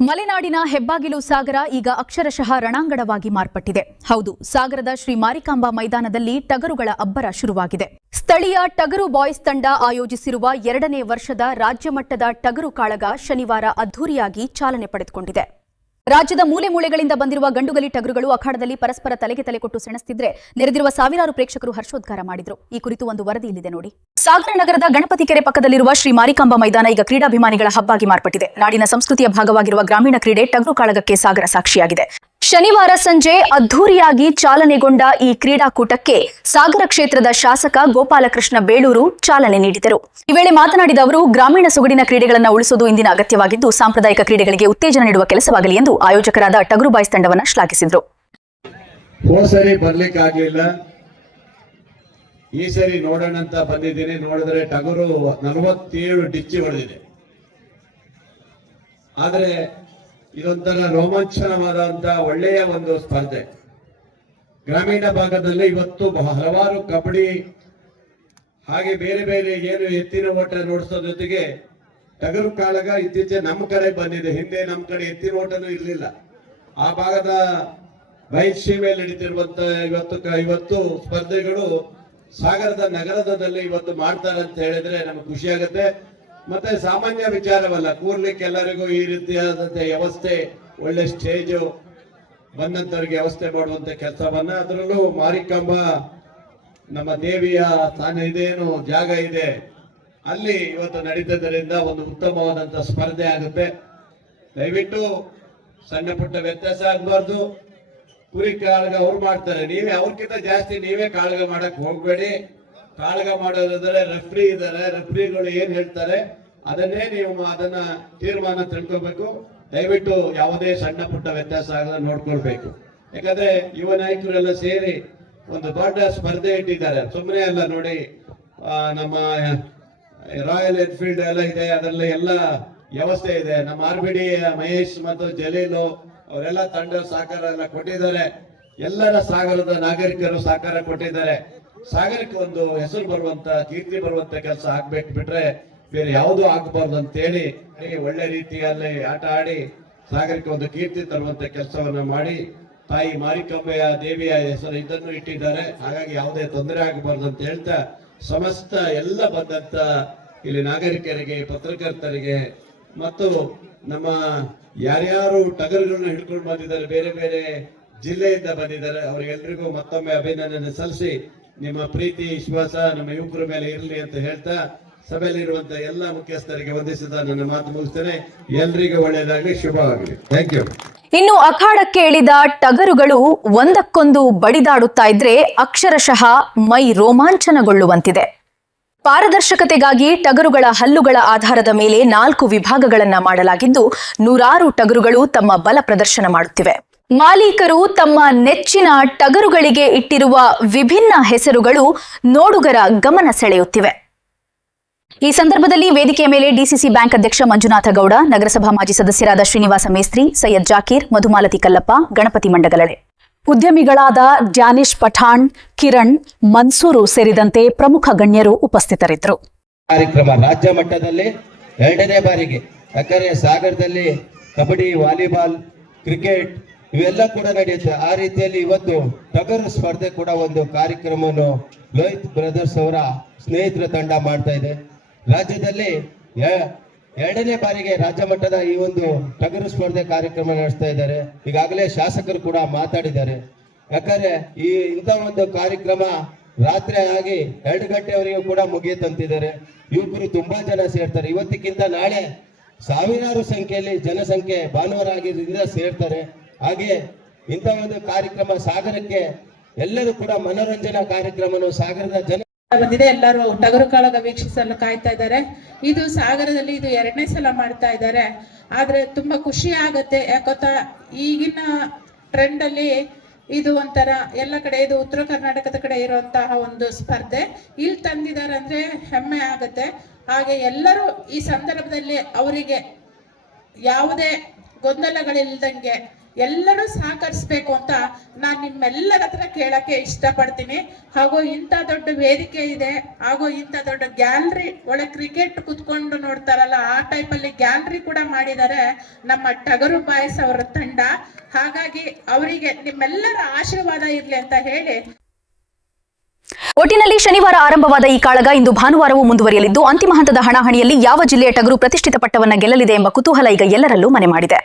ಮಲೆನಾಡಿನ ಹೆಬ್ಬಾಗಿಲು ಸಾಗರ ಈಗ ಅಕ್ಷರಶಃ ರಣಾಂಗಣವಾಗಿ ಮಾರ್ಪಟ್ಟಿದೆ. ಹೌದು, ಸಾಗರದ ಶ್ರೀ ಮಾರಿಕಾಂಬಾ ಮೈದಾನದಲ್ಲಿ ಟಗರುಗಳ ಅಬ್ಬರ ಶುರುವಾಗಿದೆ. ಸ್ಥಳೀಯ ಟಗರು ಬಾಯ್ಸ್ ತಂಡ ಆಯೋಜಿಸಿರುವ 2ನೇ ವರ್ಷದ ರಾಜ್ಯಮಟ್ಟದ ಟಗರು ಕಾಳಗ ಶನಿವಾರ ಅದ್ಧೂರಿಯಾಗಿ ಚಾಲನೆ ಪಡೆದುಕೊಂಡಿದೆ. ರಾಜ್ಯದ ಮೂಲೆ ಮೂಲೆಗಳಿಂದ ಬಂದಿರುವ ಗಂಡುಗಲಿ ಟಗರುಗಳು ಅಖಾಡದಲ್ಲಿ ಪರಸ್ಪರ ತಲೆಗೆ ತಲೆ ಕೊಟ್ಟು ಸೆಣಸುತ್ತಿದ್ರೆ ನೆರೆದಿರುವ ಸಾವಿರಾರು ಪ್ರೇಕ್ಷಕರು ಹರ್ಷೋದ್ಗಾರ ಮಾಡಿದ್ರು. ಈ ಕುರಿತು ಒಂದು ವರದಿ ಇಲ್ಲಿದೆ ನೋಡಿ. ಸಾಗರ ನಗರದ ಗಣಪತಿ ಕೆರೆ ಪಕ್ಕದಲ್ಲಿರುವ ಶ್ರೀ ಮಾರಿಕಾಂಬಾ ಮೈದಾನ ಈಗ ಕ್ರೀಡಾಭಿಮಾನಿಗಳ ಹಬ್ಬಾಗಿ ಮಾರ್ಪಟ್ಟಿದೆ. ನಾಡಿನ ಸಂಸ್ಕೃತಿಯ ಭಾಗವಾಗಿರುವ ಗ್ರಾಮೀಣ ಕ್ರೀಡೆ ಟಗರು ಕಾಳಗಕ್ಕೆ ಸಾಗರ ಸಾಕ್ಷಿಯಾಗಿದೆ. ಶನಿವಾರ ಸಂಜೆ ಅದ್ಧೂರಿಯಾಗಿ ಚಾಲನೆಗೊಂಡ ಈ ಕ್ರೀಡಾಕೂಟಕ್ಕೆ ಸಾಗರ ಕ್ಷೇತ್ರದ ಶಾಸಕ ಗೋಪಾಲಕೃಷ್ಣ ಬೇಳೂರು ಚಾಲನೆ ನೀಡಿದರು. ಈ ವೇಳೆ ಮಾತನಾಡಿದ ಅವರು, ಗ್ರಾಮೀಣ ಸೊಗಡಿನ ಕ್ರೀಡೆಗಳನ್ನು ಉಳಿಸುವುದು ಇಂದಿನ ಅಗತ್ಯವಾಗಿದ್ದು ಸಾಂಪ್ರದಾಯಿಕ ಕ್ರೀಡೆಗಳಿಗೆ ಉತ್ತೇಜನ ನೀಡುವ ಕೆಲಸವಾಗಲಿ ಎಂದು ಆಯೋಜಕರಾದ ಟಗರು ಬಾಯ್ಸ್ ತಂಡವನ್ನು ಶ್ಲಾಘಿಸಿದರು. ಈ ಸರಿ ನೋಡೋಣ ಅಂತ ಬಂದಿದ್ದೀನಿ. ನೋಡಿದ್ರೆ ಟಗರು 47 ಡಿಚ್ಚಿ ಹೊಡೆದಿದೆ. ಆದ್ರೆ ಇದೊಂಥರ ರೋಮಾಂಚನವಾದಂತ ಒಳ್ಳೆಯ ಒಂದು ಸ್ಪರ್ಧೆ. ಗ್ರಾಮೀಣ ಭಾಗದಲ್ಲಿ ಇವತ್ತು ಹಲವಾರು ಕಬಡ್ಡಿ ಹಾಗೆ ಬೇರೆ ಬೇರೆ ಏನು ಎತ್ತಿನ ಓಟ ನೋಡಿಸೋ ಜೊತೆಗೆ ಟಗರು ಕಾಳಗ ಇತ್ತೀಚೆಗೆ ನಮ್ಮ ಕಡೆ ಬಂದಿದೆ. ಹಿಂದೆ ನಮ್ಮ ಕಡೆ ಎತ್ತಿನ ಓಟನೂ ಇರಲಿಲ್ಲ. ಆ ಭಾಗದ ಬಯಲುಸೀಮೆಯಲ್ಲಿ ನಡೀತಿರುವಂತ ಇವತ್ತು ಸ್ಪರ್ಧೆಗಳು ಸಾಗರದ ನಗರದಲ್ಲಿ ಇವತ್ತು ಮಾಡ್ತಾರೆ ಅಂತ ಹೇಳಿದ್ರೆ ನಮ್ಗೆ ಖುಷಿ ಆಗುತ್ತೆ. ಮತ್ತೆ ಸಾಮಾನ್ಯ ವಿಚಾರವಲ್ಲ, ಕೂರ್ಲಿಕ್ಕೆ ಎಲ್ಲರಿಗೂ ಈ ರೀತಿಯಾದಂತ ವ್ಯವಸ್ಥೆ, ಒಳ್ಳೆ ಸ್ಟೇಜು ಬಂದಂತವ್ರಿಗೆ ವ್ಯವಸ್ಥೆ ಮಾಡುವಂತ ಕೆಲಸವನ್ನ, ಅದರಲ್ಲೂ ಮಾರಿಕಾಂಬಾ ನಮ್ಮ ದೇವಿಯ ಸ್ಥಾನ ಇದೇನು ಜಾಗ ಇದೆ ಅಲ್ಲಿ ಇವತ್ತು ನಡೀತದ್ರಿಂದ ಒಂದು ಉತ್ತಮವಾದಂತ ಸ್ಪರ್ಧೆ ಆಗುತ್ತೆ. ದಯವಿಟ್ಟು ಸಣ್ಣ ಪುಟ್ಟ ವ್ಯತ್ಯಾಸ ಆಗಬಾರ್ದು. ಕುರಿ ಕಾಳಗ ಅವ್ರು ಮಾಡ್ತಾರೆ, ನೀವೇ ಅವ್ರಕ್ಕಿಂತ ಜಾಸ್ತಿ ನೀವೇ ಕಾಳಗ ಮಾಡಕ್ ಹೋಗ್ಬೇಡಿ. ಕಾಳಗ ಮಾಡೋದಾದ್ರೆ ರೆಫ್ರಿ ಇದ್ದಾರೆ, ರೆಫ್ರಿಗಳು ಏನ್ ಹೇಳ್ತಾರೆ ಅದನ್ನೇ ನೀವು ಅದನ್ನ ತೀರ್ಮಾನ ತಿಳ್ಕೋಬೇಕು. ದಯವಿಟ್ಟು ಯಾವುದೇ ಸಣ್ಣ ಪುಟ್ಟ ವ್ಯತ್ಯಾಸ ಆಗದ ನೋಡ್ಕೊಳ್ಬೇಕು. ಯಾಕಂದ್ರೆ ಯುವ ನಾಯಕರೆಲ್ಲ ಸೇರಿ ಒಂದು ದೊಡ್ಡ ಸ್ಪರ್ಧೆ ಇಟ್ಟಿದ್ದಾರೆ, ಸುಮ್ಮನೆ ಅಲ್ಲ. ನೋಡಿ, ನಮ್ಮ ರಾಯಲ್ ಎನ್ಫೀಲ್ಡ್ ಎಲ್ಲ ಇದೆ, ಅದರಲ್ಲಿ ಎಲ್ಲ ವ್ಯವಸ್ಥೆ ಇದೆ. ನಮ್ಮ RBD ಮಹೇಶ್ ಮತ್ತು ಜಲೀಲು ಅವರೆಲ್ಲ ತಂಡ ಸಹಕಾರ ಎಲ್ಲ ಕೊಟ್ಟಿದ್ದಾರೆ. ಎಲ್ಲರ ಸಾಗರದ ನಾಗರಿಕರು ಸಹಕಾರ ಕೊಟ್ಟಿದ್ದಾರೆ. ಸಾಗರಕ್ಕೆ ಒಂದು ಹೆಸರು ಬರುವಂತ, ಕೀರ್ತಿ ಬರುವಂತ ಕೆಲಸ ಆಗ್ಬೇಕು, ಬಿಟ್ರೆ ಬೇರೆ ಯಾವುದೂ ಆಗಬಾರ್ದು ಅಂತೇಳಿ ಒಳ್ಳೆ ರೀತಿಯಲ್ಲಿ ಆಟ ಆಡಿ ಸಾಗರಕ್ಕೆ ಒಂದು ಕೀರ್ತಿ ತರುವಂತ ಕೆಲಸವನ್ನ ಮಾಡಿ ತಾಯಿ ಮಾರಿಕಾಂಬೆಯ ದೇವಿಯ ಹೆಸರು ಇದನ್ನು ಇಟ್ಟಿದ್ದಾರೆ. ಹಾಗಾಗಿ ಯಾವುದೇ ತೊಂದರೆ ಆಗಬಾರ್ದು ಅಂತ ಹೇಳ್ತಾ ಸಮಸ್ತ ಎಲ್ಲ ಬಂದಂತ ಇಲ್ಲಿ ನಾಗರಿಕರಿಗೆ, ಪತ್ರಕರ್ತರಿಗೆ ಮತ್ತು ನಮ್ಮ ಯಾರ್ಯಾರು ಟಗರುಗಳನ್ನ ಹಿಡ್ಕೊಂಡು ಬಂದಿದ್ದಾರೆ, ಬೇರೆ ಬೇರೆ ಜಿಲ್ಲೆಯಿಂದ ಬಂದಿದ್ದಾರೆ, ಅವರಿಗೆಲ್ಲರಿಗೂ ಮತ್ತೊಮ್ಮೆ ಅಭಿನಂದನೆ ಸಲ್ಲಿಸಿ ನಿಮ್ಮ ಪ್ರೀತಿ ವಿಶ್ವಾಸ ನಮ್ಮ ಯುವಕರ ಮೇಲೆ ಇರಲಿ ಅಂತ ಹೇಳ್ತಾ ಸಭೆಯಲ್ಲಿರುವಂತ ಎಲ್ಲ ಮುಖ್ಯಸ್ಥರಿಗೆ ವಂದಿಸಿದ ನನ್ನ ಮಾತು ಮುಗಿಸ್ತೇನೆ. ಎಲ್ರಿಗೂ ಒಳ್ಳೆಯದಾಗಲಿ, ಶುಭವಾಗಲಿ. Thank you. ಇನ್ನು ಅಖಾಡಕ್ಕೆ ಇಳಿದ ಟಗರುಗಳು ಒಂದಕ್ಕೊಂದು ಬಡಿದಾಡುತ್ತಾ ಇದ್ರೆ ಅಕ್ಷರಶಃ ಮೈ ರೋಮಾಂಚನಗೊಳ್ಳುವಂತಿದೆ. ಪಾರದರ್ಶಕತೆಗಾಗಿ ಟಗರುಗಳ ಹಲ್ಲುಗಳ ಆಧಾರದ ಮೇಲೆ 4 ವಿಭಾಗಗಳನ್ನ ಮಾಡಲಾಗಿದ್ದು ನೂರಾರು ಟಗರುಗಳು ತಮ್ಮ ಬಲ ಪ್ರದರ್ಶನ ಮಾಡುತ್ತಿವೆ. ಮಾಲೀಕರು ತಮ್ಮ ನೆಚ್ಚಿನ ಟಗರುಗಳಿಗೆ ಇಟ್ಟಿರುವ ವಿಭಿನ್ನ ಹೆಸರುಗಳು ನೋಡುಗರ ಗಮನ ಸೆಳೆಯುತ್ತಿವೆ. ಈ ಸಂದರ್ಭದಲ್ಲಿ ವೇದಿಕೆಯ ಮೇಲೆ ಡಿಸಿಸಿ ಬ್ಯಾಂಕ್ ಅಧ್ಯಕ್ಷ ಮಂಜುನಾಥ ಗೌಡ, ನಗರಸಭಾ ಮಾಜಿ ಸದಸ್ಯರಾದ ಶ್ರೀನಿವಾಸ ಮೇಸ್ತ್ರಿ, ಸೈಯದ್ ಜಾಕೀರ್, ಮಧುಮಾಲತಿ ಕಲ್ಲಪ್ಪ, ಗಣಪತಿ ಮಂಡಗಲಳೆ, ಉದ್ಯಮಿಗಳಾದ ಡ್ಯಾನಿಶ್ ಪಠಾಣ್, ಕಿರಣ್, ಮನ್ಸೂರು ಸೇರಿದಂತೆ ಪ್ರಮುಖ ಗಣ್ಯರು ಉಪಸ್ಥಿತರಿದ್ದರು. ಕಾರ್ಯಕ್ರಮ ರಾಜ್ಯ ಮಟ್ಟದಲ್ಲಿ 2ನೇ ಬಾರಿಗೆ, ಯಾಕಂದ್ರೆ ಸಾಗರದಲ್ಲಿ ಕಬಡ್ಡಿ, ವಾಲಿಬಾಲ್, ಕ್ರಿಕೆಟ್ ಇವೆಲ್ಲ ಕೂಡ ನಡೆಯುತ್ತೆ. ಆ ರೀತಿಯಲ್ಲಿ ಇವತ್ತು ಟಗರು ಸ್ಪರ್ಧೆ ಕೂಡ ಒಂದು ಕಾರ್ಯಕ್ರಮವನ್ನು ಲೋಹಿತ್ ಬ್ರದರ್ಸ್ ಅವರ ಸ್ನೇಹಿತರ ತಂಡ ಮಾಡ್ತಾ ಇದೆ. ರಾಜ್ಯದಲ್ಲಿ 2ನೇ ಬಾರಿಗೆ ರಾಜ್ಯ ಮಟ್ಟದ ಈ ಒಂದು ಟಗರು ಸ್ಪರ್ಧೆ ಕಾರ್ಯಕ್ರಮ ನಡೆಸ್ತಾ ಇದ್ದಾರೆ. ಈಗಾಗಲೇ ಶಾಸಕರು ಕೂಡ ಮಾತಾಡಿದ್ದಾರೆ. ಯಾಕಂದ್ರೆ ಇಂಥ ಒಂದು ಕಾರ್ಯಕ್ರಮ ರಾತ್ರಿ ಆಗಿ 2 ಗಂಟೆವರೆಗೂ ಕೂಡ ಮುಗಿಯುತ್ತಂತಿದ್ದಾರೆ. ಯುವಕರು ತುಂಬಾ ಜನ ಸೇರ್ತಾರೆ. ಇವತ್ತಿಗಿಂತ ನಾಳೆ ಸಾವಿರಾರು ಸಂಖ್ಯೆಯಲ್ಲಿ ಜನಸಂಖ್ಯೆ ಭಾನುವಾರ ಆಗಿದ್ದರಿಂದ ಸೇರ್ತಾರೆ. ಹಾಗೆ ಇಂಥ ಒಂದು ಕಾರ್ಯಕ್ರಮ ಸಾಗರಕ್ಕೆ ಎಲ್ಲರೂ ಕೂಡ ಮನೋರಂಜನಾ ಕಾರ್ಯಕ್ರಮವನ್ನು ಸಾಗರದ ಜನ ಬಂದಿದೆ. ಎಲ್ಲರೂ ಟಗರು ಕಾಳಗ ವೀಕ್ಷಿಸಲು ಕಾಯ್ತಾ ಇದ್ದಾರೆ. ಇದು ಸಾಗರದಲ್ಲಿ ಇದು 2ನೇ ಸಲ ಮಾಡ್ತಾ ಇದ್ದಾರೆ. ಆದ್ರೆ ತುಂಬಾ ಖುಷಿ ಆಗತ್ತೆ. ಯಾಕೊತ್ತಾ, ಈಗಿನ ಟ್ರೆಂಡ್ ಅಲ್ಲಿ ಇದು ಒಂಥರ ಎಲ್ಲ ಕಡೆ, ಇದು ಉತ್ತರ ಕರ್ನಾಟಕದ ಕಡೆ ಇರುವಂತಹ ಒಂದು ಸ್ಪರ್ಧೆ ಇಲ್ಲಿ ತಂದಿದ್ದಾರೆ ಅಂದ್ರೆ ಹೆಮ್ಮೆ ಆಗತ್ತೆ. ಹಾಗೆ ಎಲ್ಲರೂ ಈ ಸಂದರ್ಭದಲ್ಲಿ ಅವರಿಗೆ ಯಾವುದೇ ಗೊಂದಲಗಳಿಲ್ದಂಗೆ ಎಲ್ಲರೂ ಸಹಕರಿಸ್ಬೇಕು ಅಂತ ನಾನು ನಿಮ್ಮೆಲ್ಲರ ಹತ್ರ ಕೇಳಕ್ಕೆ ಇಷ್ಟಪಡ್ತೀನಿ. ಹಾಗೂ ಇಂಥ ದೊಡ್ಡ ವೇದಿಕೆ ಇದೆ, ಹಾಗೂ ಇಂಥ ದೊಡ್ಡ ಗ್ಯಾಲರಿ ಒಳಗೆ ಕ್ರಿಕೆಟ್ ಕುತ್ಕೊಂಡು ನೋಡ್ತಾರಲ್ಲ ಆ ಟೈಪಲ್ಲಿ ಗ್ಯಾಲರಿ ಕೂಡ ಮಾಡಿದ್ದಾರೆ ನಮ್ಮ ಟಗರು ಬಾಯ್ಸ್ ಅವರ ತಂಡ. ಹಾಗಾಗಿ ಅವರಿಗೆ ನಿಮ್ಮೆಲ್ಲರ ಆಶೀರ್ವಾದ ಇರ್ಲಿ ಅಂತ ಹೇಳಿ, ಒಟ್ಟಿನಲ್ಲಿ ಶನಿವಾರ ಆರಂಭವಾದ ಈ ಕಾಳಗ ಇಂದು ಭಾನುವಾರವೂ ಮುಂದುವರಿಯಲಿದ್ದು ಅಂತಿಮ ಹಂತದ ಹಣಾಹಣಿಯಲ್ಲಿ ಯಾವ ಜಿಲ್ಲೆಯ ಟಗರು ಪ್ರತಿಷ್ಠಿತ ಪಟ್ಟವನ್ನ ಗೆಲ್ಲಲಿದೆ ಎಂಬ ಕುತೂಹಲ ಈಗ ಎಲ್ಲರಲ್ಲೂ ಮನೆ ಮಾಡಿದೆ.